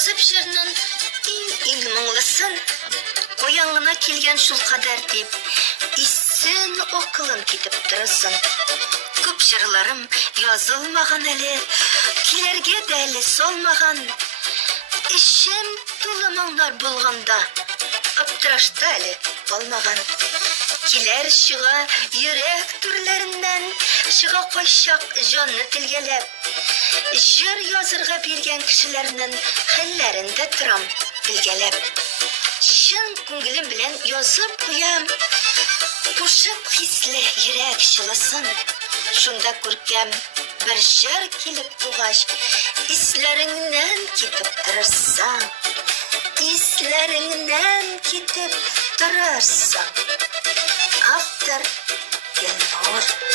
Язып жырның иң моңлысын, қояңына келген шул қадар деп, иссен оқылын кетіп тұрысын. Көп жырларым язылмаған әлі, келерге дәлі солмаған. Ішім тулы моңлар болғанда, аптырашта әлі болмаған. Келер шыға йөрәк түрләреннән, шыға қойшақ жанны тілгелеп. Жыр язырға берген кішілерінің хәлләрендә тұрам білгелеп. Шын күңелем белән язып куям, пушып хисле йөрәк җылысын. Шунда күркәм бір жыр килеп тугач, исләреңнән китеп торырсың. Исләреңнән китеп торырсың. Автор Елнур